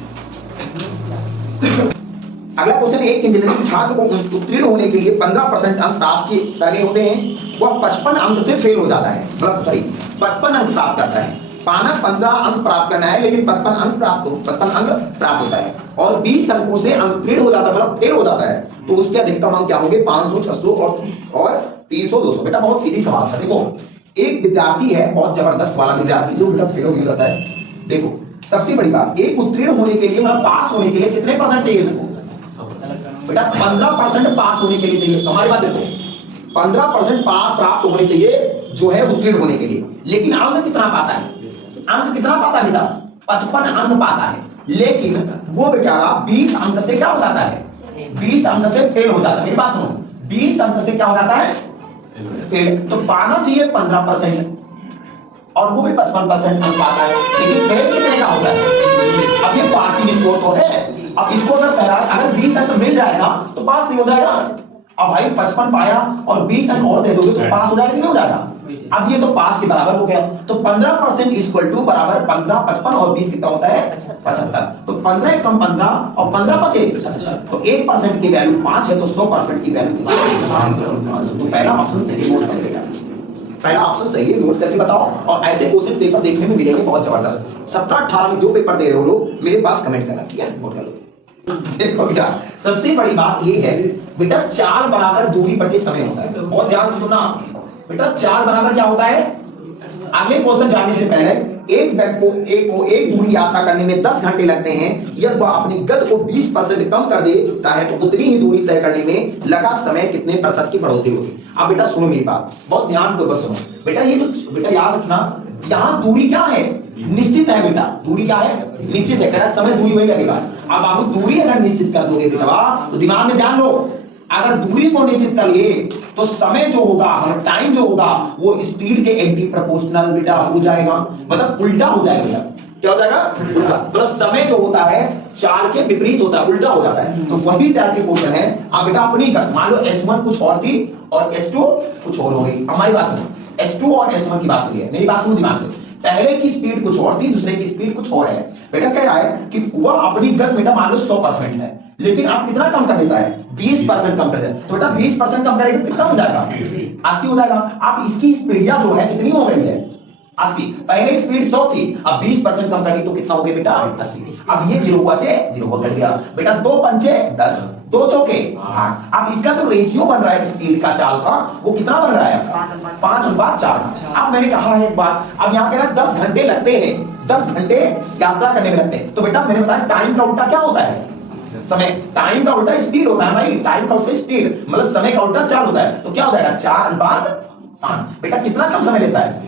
अगला क्वेश्चन, एक इंजीनियरिंग छात्र को उत्तीर्ण होने के लिए 15% अंक प्राप्त करने होते हैं, वह 55 अंक से फेल हो जाता है, मतलब सॉरी 55 अंक प्राप्त करता है। मानक 15 अंक प्राप्त करना है लेकिन 55 अंक प्राप्त होता है और 20 अंकों से उत्तीर्ण हो जाता है, मतलब फेल हो जाता है, तो उसके अधिकतम अंक क्या होंगे 500, 600 और 300, 200। बेटा बहुत इजी सवाल था। देखो एक विद्यार्थी है, बहुत जबरदस्त वाला विद्यार्थी जो बेटा फेल हो जाता है। देखो सबसे बड़ी बात, एक उत्तीर्ण होने के लिए मतलब पास होने के लिए कितने परसेंट चाहिए उसको बेटा 15% पास होने के लिए चाहिए। हमारी बात देखो 15% प्राप्त होने चाहिए जो है उत्तीर्ण होने के लिए, लेकिन अंक कितना पाता है, अंक कितना पाता है बेटा 55 अंक पाता है, लेकिन वो बेचारा 20 अंक से क्या हो जाता है 20 अंक से फेल हो जाता है। मेरी बात सुनो 20 अंक से क्या हो जाता है फेल, तो पाना चाहिए 15% और वो भी 55% अंक पाता है, लेकिन फेल कितने का होता है। अब ये पासिंग स्कोर तो है, अब इसको अगर 20 अंक मिल जाएगा तो पास नहीं हो जाएगा। अब भाई 55 पाया और 20 अंक और दे दोगे तो पास हो जाएगा नहीं हो जाएगा। अब ये तो पास के बराबर हो गया, तो 15% इक्वल टू बराबर 15, 55 और 20 कितना होता है 75। तो 15 कम 15 और 15 बचे 75, तो 1% की वैल्यू 5 है, तो 100% की वैल्यू कितनी है। तो पहला ऑप्शन सही नोट कर लेगा, पहला ऑप्शन सही है, नोट करके बताओ। और ऐसे क्वेश्चन पेपर देखने में मिलेंगे बहुत जबरदस्त। 17-18 में जो पेपर दे रहे हो लोग मेरे पास कमेंट करना, ठीक है, नोट कर लो। देखो क्या सबसे बड़ी बात ये है बेटा, 4 बराबर दूरी बटे समय होता है। बहुत ध्यान से सुनना बेटा, 4 बराबर क्या होता है। अगले क्वेश्चन जाने से पहले एक व्यक्ति को एक दूरी यात्रा करने में 10 घंटे लगते हैं, यदि वह अपनी गति को 20% कम कर देता है तो उतनी ही दूरी तय करने में लगा समय कितने प्रतिशत की बढ़ोतरी होगी। अब बेटा सुनो मेरी बात, बहुत ध्यान पूर्वक सुनो बेटा। ये जो बेटा याद रखना, यहाँ दूरी क्या है निश्चित है बेटा, दूरी क्या है निश्चित है, कहना समय दूरी वही लगेगा। अब आप दूरी अगर निश्चित कर दोगे बेटा तो दिमाग में ध्यान लो, अगर दूरी को निश्चित कर लिए तो समय जो होगा मतलब टाइम जो होगा वो स्पीड के एंटी प्रोपोर्शनल बेटा हो जाएगा, मतलब उल्टा हो जाएगा बेटा। क्या हो जाएगा उल्टा, प्लस समय जो होता है 4 के विपरीत होता है, उल्टा हो जाता है। तो वही टाइप के क्वेश्चन है। आप बेटा अपनी मान लो S1 कुछ और थी और S2 कुछ और हो गई। हमारी बात सुनो, S2 और S1 की बात हुई है, मेरी बात सुनो ध्यान से। पहले की स्पीड कुछ और थी, दूसरे की स्पीड कुछ और है। बेटा कह रहा है कि वह अपनी गति बेटा मान लो 100% है, लेकिन आप कितना कम कर देता है 20% कम कर देता है। तो बेटा 20% कम करेगा कितना हो जाएगा 80 हो जाएगा। आप इसकी स्पीड या जो है कितनी हो गई है 80, पहले स्पीड 100 थी, अब 20% कम करेगी तो कितना हो गया बेटा 80। अब ये 0 से 0 कट गया बेटा, 2 पंचे 10, 2 चौके 8। अब इसका जो रेशियो बन रहा है स्पीड का चाल का वो कितना बन रहा है 5/4। अब मैंने कहा है एक बार, अब यहाँ कह रहा 10 घंटे लगते हैं, 10 घंटे यात्रा करने में लगते हैं। तो बेटा मैंने बताया टाइम का उल्टा क्या होता है समय, टाइम का उल्टा स्पीड होता है भाई, टाइम का उल्टा स्पीड मतलब समय का उल्टा चाल होता है। तो क्या हो जाएगा 4/5। बेटा कितना कम समय लेता है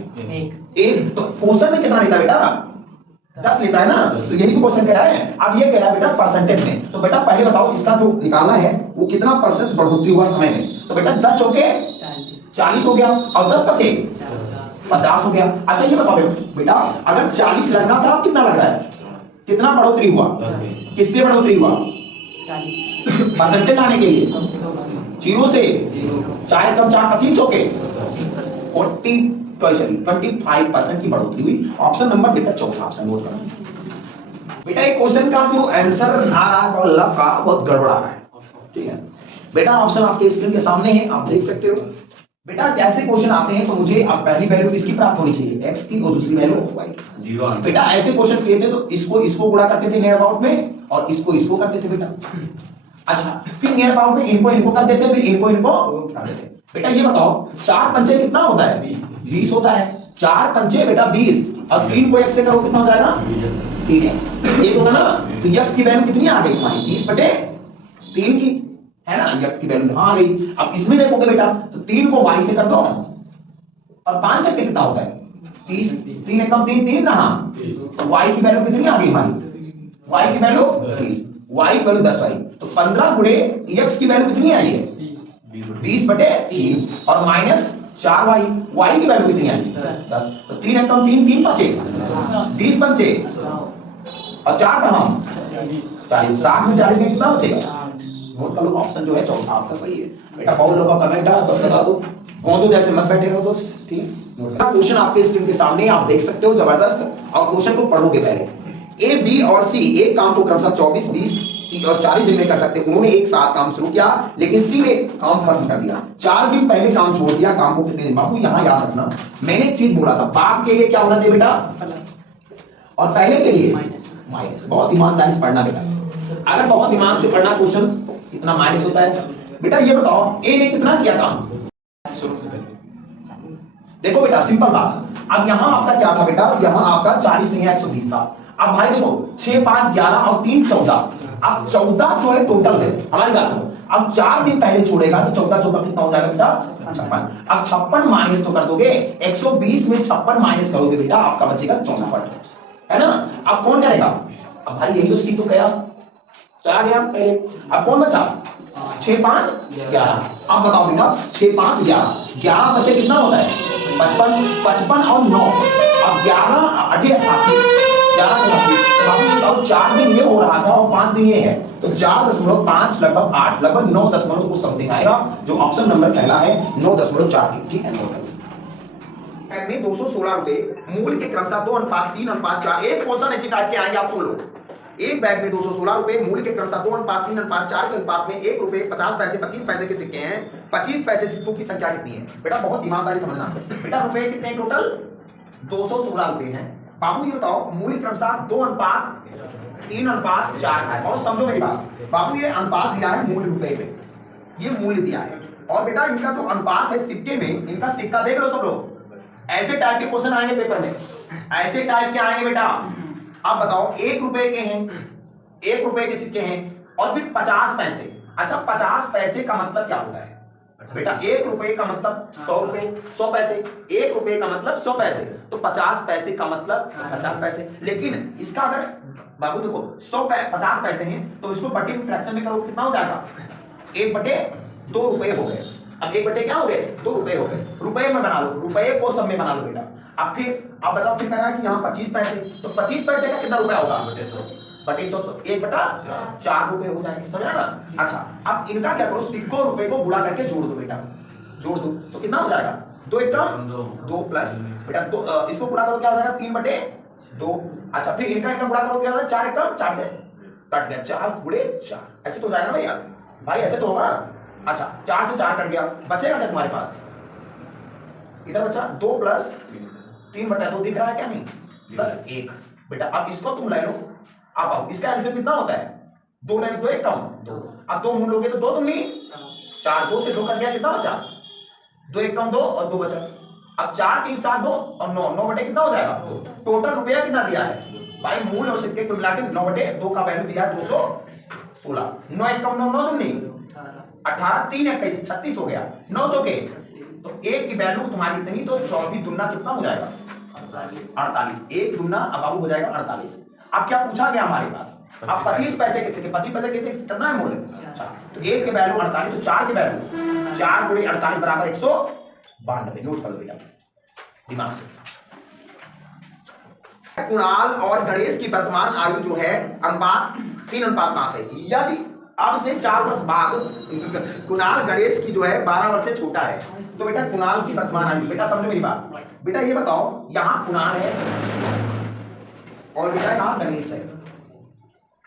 एक, तो क्वेश्चन में कितना लेता है बेटा 10 लेता है ना, तो यही तो क्वेश्चन कह रहा है। अब ये कह रहा है बेटा परसेंटेज में, तो बेटा पहले बताओ इसका जो निकालना है वो कितना % बढ़ोतरी हुआ समय में। तो बेटा 10 चौके 40 हो गया और 10 बचे 50 हो गया। अच्छा ये बताओ बेटा अगर 40 लगना था कितना लग रहा है, कितना बढ़ोतरी हुआ, किससे बढ़ोतरी हुआ परसेंटेज लाने के लिए 0 से 4 कम 4 25 चौके 25% की बढ़ोतरी हुई। ऑप्शन नंबर बेटा चौथा ऑप्शन नोट करना बेटा। एक क्वेश्चन का जो आंसर आ रहा है लव का बहुत गड़बड़ा रहा है, ठीक है बेटा। ऑप्शन आपके स्क्रीन के सामने है, आप देख सकते हो बेटा। कैसे क्वेश्चन आते हैं तो मुझे अब पहली वैल्यू किसकी प्राप्त होनी चाहिए x की और दूसरी वैल्यू y की। 0 बेटा ऐसे क्वेश्चन किए थे तो इसको गुणा करते थे नियर अबाउट में और इसको करते थे बेटा। अच्छा फिर नियर अबाउट में इनको कर देते, फिर इनको कर देते। बेटा ये बताओ 4 पंचे कितना होता है 20 होता है, 4 पंचे बेटा 20 और 3 को x से करो कितना हो जाएगा 3x। एक होगा ना, तो x की वैल्यू कितनी आ गई हमारी 30/3 की, है ना, x की वैल्यू यहां आ गई। अब इसमें देखोगे बेटा तो 3 को y से कर दो और 5 चक्के कितना होता है 30, 3 एकम 3 3 ना, y की वैल्यू कितनी आ गई हमारी, y की वैल्यू 30, y की वैल्यू 10 आई, तो 15 गुणे x की वैल्यू कितनी आई है 20/3 और माइनस 4y, y की वैल्यू कितनी आई 10, तो 3 एकम 3 3 बचे 20 बचे और 4 कहां 40, 60 में 40 में कितना बचेगा, नोट कर लो ऑप्शन जो है चौथा आपका सही है बेटा। बहुत लोगों का कमेंट है तो बता दो, कौन तो जैसे मत बैठे रहो दोस्त, ठीक है। क्वेश्चन आपके स्क्रीन के सामने आप देख सकते हो, जबरदस्त। और क्वेश्चन को पढ़ोगे पहले। ए बी और सी एक काम को क्रमशः 24 20 और 40 दिन में कर सकते। उन्होंने एक साथ काम शुरू किया लेकिन सी ने काम खत्म कर दिया, 4 दिन पहले काम छोड़ दिया, काम को कितने दिन। बाबू यहां याद रखना, मैंने एक चीज बोला था, बाद के लिए क्या होना चाहिए बेटा और पहले के लिए माइनस। बहुत ईमानदारी से पढ़ना बेटा, अगर बहुत ईमान से पढ़ना क्वेश्चन कितना माइनस होता है बेटा। ये बताओ ए ने कितना किया काम, देखो बेटा सिंपल बात। अब यहां आपका क्या था बेटा, यहां आपका 40 नहीं है 120 था। अब भाई देखो 6 5 11 और 3 14, अब 14 जो है टोटल है हमारी बात सुनो। अब 4 दिन पहले छोड़ेगा तो 14 14 कितना हो जाएगा बेटा 56। अब 56 माइनस तो कर दोगे, 120 में 56 माइनस करोगे बेटा आपका बचेगा 64, है ना। अब कौन करेगा, अब भाई यही तो सी तो गया, चला गया पहले। अब कौन बचा 6 5 11। अब बताओ बेटा 6 5 11 बचे कितना होता है 55, 55 और 9, अब 11 8 88, 11 88। तो बाबू बताओ 4 दिन ये हो रहा था और 5 दिन ये है, तो 4.5 लगभग 8 लगभग 9 दशमलव कुछ समथिंग आएगा, जो ऑप्शन नंबर पहला है 9.4, ठीक है। में 216 रुपए मूल के क्रमशः 2:3:4। एक क्वेश्चन ऐसे टाइप के आएंगे, आप सुन लो। एक बैग में 216 रुपए मूल के क्रमशः 2:3:4 के अनुपात में 1 रुपए 50 पैसे 25 पैसे के सिक्के हैं। 25 पैसे सिक्कों की संख्या कितनी है बेटा, बहुत ईमानदारी समझना बेटा। रुपए कितने टोटल 216 रुपए हैं। बाबू ये बताओ मूल क्रमशः 2:3:4 है। और समझो मेरी बात, बाबू ये अनुपात दिया है मूल रुपए में, ये मूल्य दिया है। और बेटा इनका जो अनुपात है सिक्के में, इनका सिक्का देख लो सब लोग। ऐसे टाइप के क्वेश्चन आएंगे पेपर में, ऐसे टाइप के आएंगे बेटा। अब बताओ 1 रुपए के हैं, 1 रुपए के सिक्के हैं और फिर 50 पैसे। अच्छा 50 पैसे का मतलब क्या होता है बेटा, 1 रुपए का मतलब 100 रुपए 100 पैसे, 1 रुपए का मतलब 100 पैसे, तो 50 पैसे का मतलब 50 पैसे। लेकिन इसका अगर बाबू देखो 50 पैसे हैं तो इसको बटे फ्रैक्शन में करो कितना हो जाएगा 1/2 रुपए हो गए। अब 1/2 क्या हो गए 2 रुपए हो गए, रुपए में बना लो, रुपए को सब में बना लो बेटा। अब फिर अब बताओ फिर कह रहा है कि यहाँ 25 पैसे, तो 25 पैसे का कितना रुपया होगा बटे 100, तो 1/4 रुपए हो जाएंगे, समझा ना। अच्छा अब इनका क्या करो, सिक्कों रुपए को गुणा करके जोड़ दो बेटा, जोड़ दो तो कितना हो जाएगा 2 एकम 2 प्लस बेटा 2, इसको गुणा करो क्या हो जाएगा 3/2। अच्छा फिर इनका गुणा करो क्या हो जाएगा 4 एकम 4 से कट गया, 4 गुणे 4 ऐसे तो हो जाएगा भैया, भाई ऐसे तो होगा। अच्छा 4 से 4 कट गया, बचेगा क्या तुम्हारे पास, इधर बचा 2 प्लस 3/2 दिख रहा है क्या, नहीं प्लस 1 बेटा। अब इसको तुम ले लो, अब इसका एलसीएम कितना होता है 2 ले लो, 2 एक कम 2, अब 2 मूल लोगे तो 2 दूनी 4, 2 से 2 कट गया कितना बचा 2 एक कम 2 और 2 बचा। अब 4 3 7 2 और 9, 9 बटे कितना हो जाएगा 2। टोटल रुपया कितना दिया है भाई, मूल और सिक्के को मिला के 9/2 का वैल्यू दिया है 216। 9 एक कम 9 9 दूनी 18, 3 21 36 हो गया, 9 चौके तो 1 की वैल्यू तुम्हारी इतनी, तो 24 दुना कितना हो जाएगा 48, 1 दुना अब बाबू हो जाएगा 48। अब क्या पूछा गया हमारे पास, अब 25 पैसे के सिक्के, 25 पैसे के कितना है मूल्य। अच्छा तो 1 के वैल्यू 48, तो 4 के वैल्यू 4 गुणे 48 बराबर 192। नोट कर लो बेटा दिमाग से। कुणाल और गणेश की वर्तमान आयु जो है अनुपात 3:5 है। यदि अब से 4 वर्ष बाद कुणाल गणेश की जो है 12 वर्ष से छोटा है, तो बेटा कुणाल की वर्तमान आयु, बेटा समझो मेरी बात बेटा, ये बताओ यहाँ कुणाल है और बेटा यहाँ गणेश है,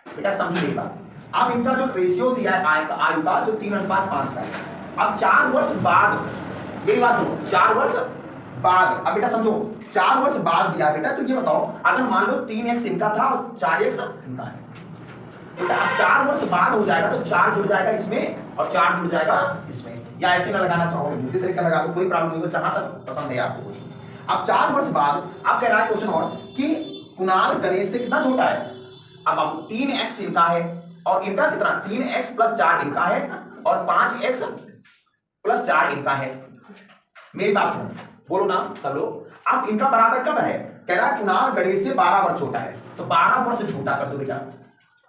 बेटा समझो मेरी बात। अब इनका जो रेशियो दिया है आयु का जो 3:5 का है। अब 4 वर्ष बाद मेरी बात सुनो, 4 वर्ष बाद, अब बेटा समझो 4 वर्ष बाद दिया बेटा, तो ये बताओ अगर मान लो 3x इनका था और 4x इनका है, बेटा अब 4 वर्ष बाद हो जाएगा तो 4 जुड़ जाएगा इसमें और 4 जुड़ जाएगा इसमें, या ऐसे ना लगाना चाहोगे दूसरी तरीके लगा दो, कोई प्रॉब्लम नहीं हो, जहां तक पसंद है आपको। अब 4 वर्ष बाद आप कह रहा है क्वेश्चन और कि कुणाल गणेश से कितना छोटा है। अब 3x इनका है और इनका कितना 3x + 4 इनका है और 5x + 4 इनका है। मेरी बात सुनो, बोलो ना सब लोग। अब इनका बराबर कब है, कह रहा है कुणाल गणेश से 12 वर्ष छोटा है, तो 12 वर्ष छोटा कर दो बेटा।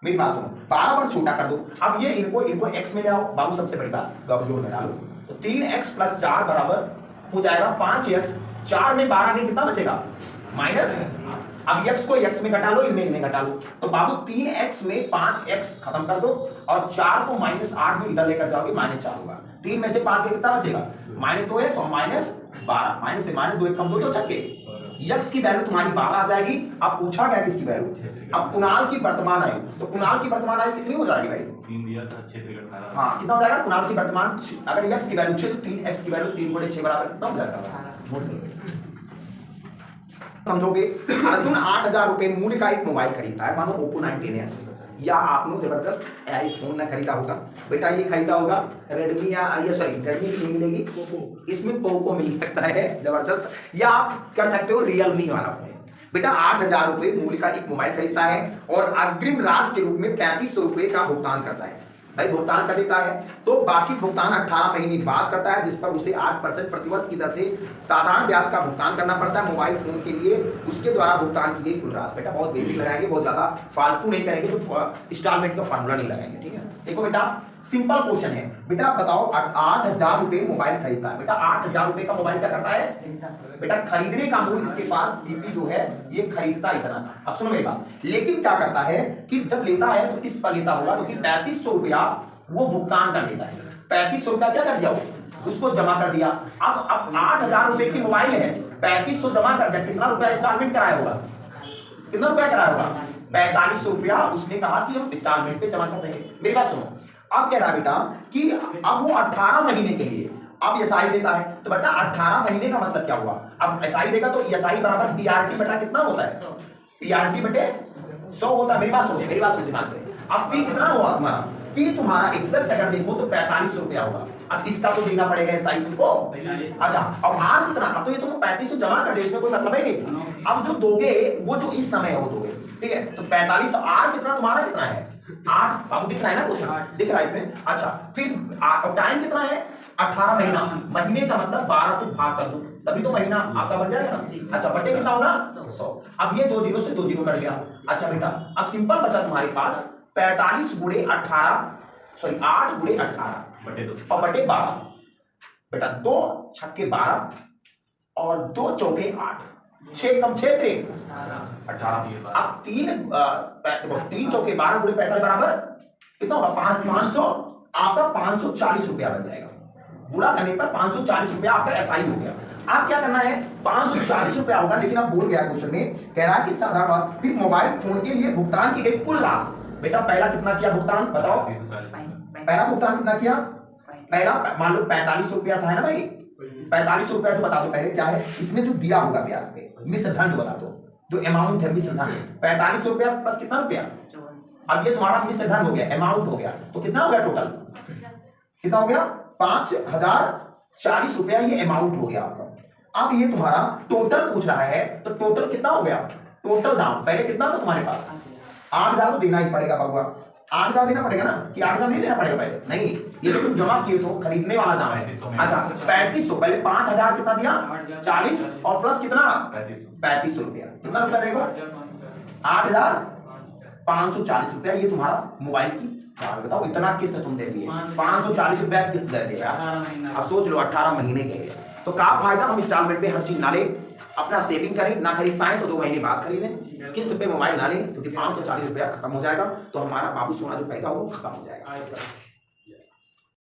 मेरी बात सुनो, 12 वर्ष छोटा कर दो। अब ये इनको x में ले आओ बाबू, सबसे बड़ी बात जोड़ में डालो, तो 3x + 4 बराबर हो जाएगा 5x। 4 में 12 में कितना बचेगा माइनस। अब x को x में घटा लो, इनमें घटा लो, तो बाबू 3x में 5x खत्म कर दो और 4 को -8 में इधर लेकर जाओगे -4 होगा। 3 में से 5 कितना बचेगा -2x और -12, माइनस से -2 कम 2 तो छक्के। x की वैल्यू तुम्हारी 12 आ जाएगी। अब पूछा गया किसकी वैल्यू, अब कुणाल की वर्तमान आयु, तो कुणाल की वर्तमान आयु कितनी हो जाएगी भाई 3 दिया था 6 × 18। हाँ कितना हो जाएगा कुणाल की वर्तमान, अगर x की वैल्यू 6 तो 3x की वैल्यू 3 × 6 बराबर कितना हो जाएगा समझोगे। अर्जुन 8000 रुपए मूल्य का एक मोबाइल खरीदता है, मानो Oppo 19s, या आपने जबरदस्त आईफोन ना खरीदा होगा बेटा, ये खरीदा होगा रेडमी या रेडमी की नहीं मिलेगी, इसमें पोको मिल सकता है जबरदस्त, या आप कर सकते हो रियलमी वाला फोन। बेटा 8000 रुपए मूल्य का एक मोबाइल खरीदता है और अग्रिम राशि के रूप में 3500 रुपए का भुगतान करता है। भाई भुगतान कर देता है तो बाकी भुगतान 18 महीने बाद करता है, जिस पर उसे 8% प्रतिवर्ष की दर से साधारण ब्याज का भुगतान करना पड़ता है। मोबाइल फोन के लिए उसके द्वारा भुगतान की गई कुल राशि, बेटा बहुत बेसिक लगाएंगे, बहुत ज्यादा फालतू नहीं करेंगे, जो इंस्टॉलमेंट का फॉर्मूला नहीं लगाएंगे, ठीक है। देखो बेटा सिंपल क्वेश्चन है, बेटा बताओ 8000 रुपए मोबाइल खरीदता है। बेटा 8000 रुपए का मोबाइल क्या करता है बेटा, खरीदने का मूल्य इसके पास सीपी जो है ये खरीदता इतना। अब सुनो मेरी बात, लेकिन क्या करता है कि जब लेता है तो इस पर लेता होगा, क्योंकि 3500 रुपया वो भुगतान कर देता है। 3500 रुपया क्या कर दिया वो उसको जमा कर दिया। अब 8000 रुपए की मोबाइल है, 3500 जमा कर दिया, कितना रुपया इंस्टॉलमेंट कराया होगा, कितना रुपया कराया होगा 4500 रुपया। उसने कहा कि हम इंस्टॉलमेंट पे जमा कर देंगे। मेरी बात सुनो, अब कह रहा है बेटा कि अब वो 18 महीने के लिए अब एसआई देता है, तो बेटा 18 महीने का मतलब क्या हुआ, अब एसआई देगा तो एसआई बराबर पीआरटी बटा कितना होता है, पीआरटी बटे 100 होता है। मेरी बात सुनो, मेरी बात सुनो दिमाग से। अब पी कितना हुआ तुम्हारा, पी तुम्हारा एग्जैक्ट अगर देखो तो 4500 रुपया होगा। अब इसका तो देना पड़ेगा एसआई तुमको, अच्छा। और आर कितना, अब तो ये तुमको 3500 जमा कर दे, इसमें कोई मतलब ही नहीं। अब जो दोगे वो जो इस समय हो दोगे, ठीक है। तो 4500 आर कितना तुम्हारा कितना है 8, आपको दिख रहा है ना क्वेश्चन, दिख रहा है इसमें, अच्छा। फिर टाइम कितना है 18 महीना, महीने का मतलब 12 से भाग कर दो तभी तो महीना आपका बन जाएगा ना। अच्छा बटे कितना होगा 100। अब ये 2 0 से 2 0 कट गया। अच्छा बेटा अब सिंपल बचा तुम्हारे पास 45 × 18 सॉरी 8 × 18 और बटे 12। बेटा 2 छक्के 12 और 2 चौके 8, 6 कम 6 3 18। अब 3 चौके 12 × 45 बराबर कितना होगा 500, आपका 540 रुपया बन जाएगा। पूरा करने पर 540 रुपया आपका एसआई हो गया। आप क्या करना है 540 रुपया होगा, लेकिन आप भूल गया क्वेश्चन में, कह रहा है कि साधारण बात फिर मोबाइल फोन के लिए भुगतान की गई कुल राशि। बेटा पहला कितना किया भुगतान बताओ, पहला भुगतान कितना किया, पहला मान लो 4500 रुपया था, है ना भाई। 4500 रुपया जो बता दो पहले क्या है, इसमें जो दिया होगा ब्याज पे मिश्र धन जो बता दो, जो अमाउंट है मिश्र धन 4500 रुपया प्लस कितना रुपया। अब ये तुम्हारा मिश्र धन हो गया, अमाउंट हो गया, तो कितना हो गया टोटल, कितना हो गया 5040 रुपया ये अमाउंट हो गया आपका। अब ये तुम्हारा टोटल पूछ रहा है, तो टोटल कितना हो गया, टोटल दाम पहले कितना था तुम्हारे पास 8000 तो देना ही पड़ेगा बाबुआ, 8000 देना पड़ेगा ना, कि 8000 नहीं देना पड़ेगा पहले, नहीं ये तो तुम जमा किए तो खरीदने वाला दाम है। अच्छा 3500, पहले 5000 कितना दिया 40 और प्लस कितना 3500 रुपया, कितना रुपया देगा 8540 रुपया ये तुम्हारा मोबाइल की। बताओ इतना किस्त तुम दे दिए 540 रुपया किस्त दे दिया। अब सोच लो 18 महीने के लिए, तो क्या फायदा हम इंस्टॉलमेंट पे हर चीज ना ले, अपना सेविंग करें, ना खरीद पाए तो 2 महीने बाद खरीदें, किस्त पे मोबाइल ना लें, क्योंकि 540 रुपया खत्म हो जाएगा तो हमारा बाबू सोना जो पैदा होगा खत्म हो जाएगा।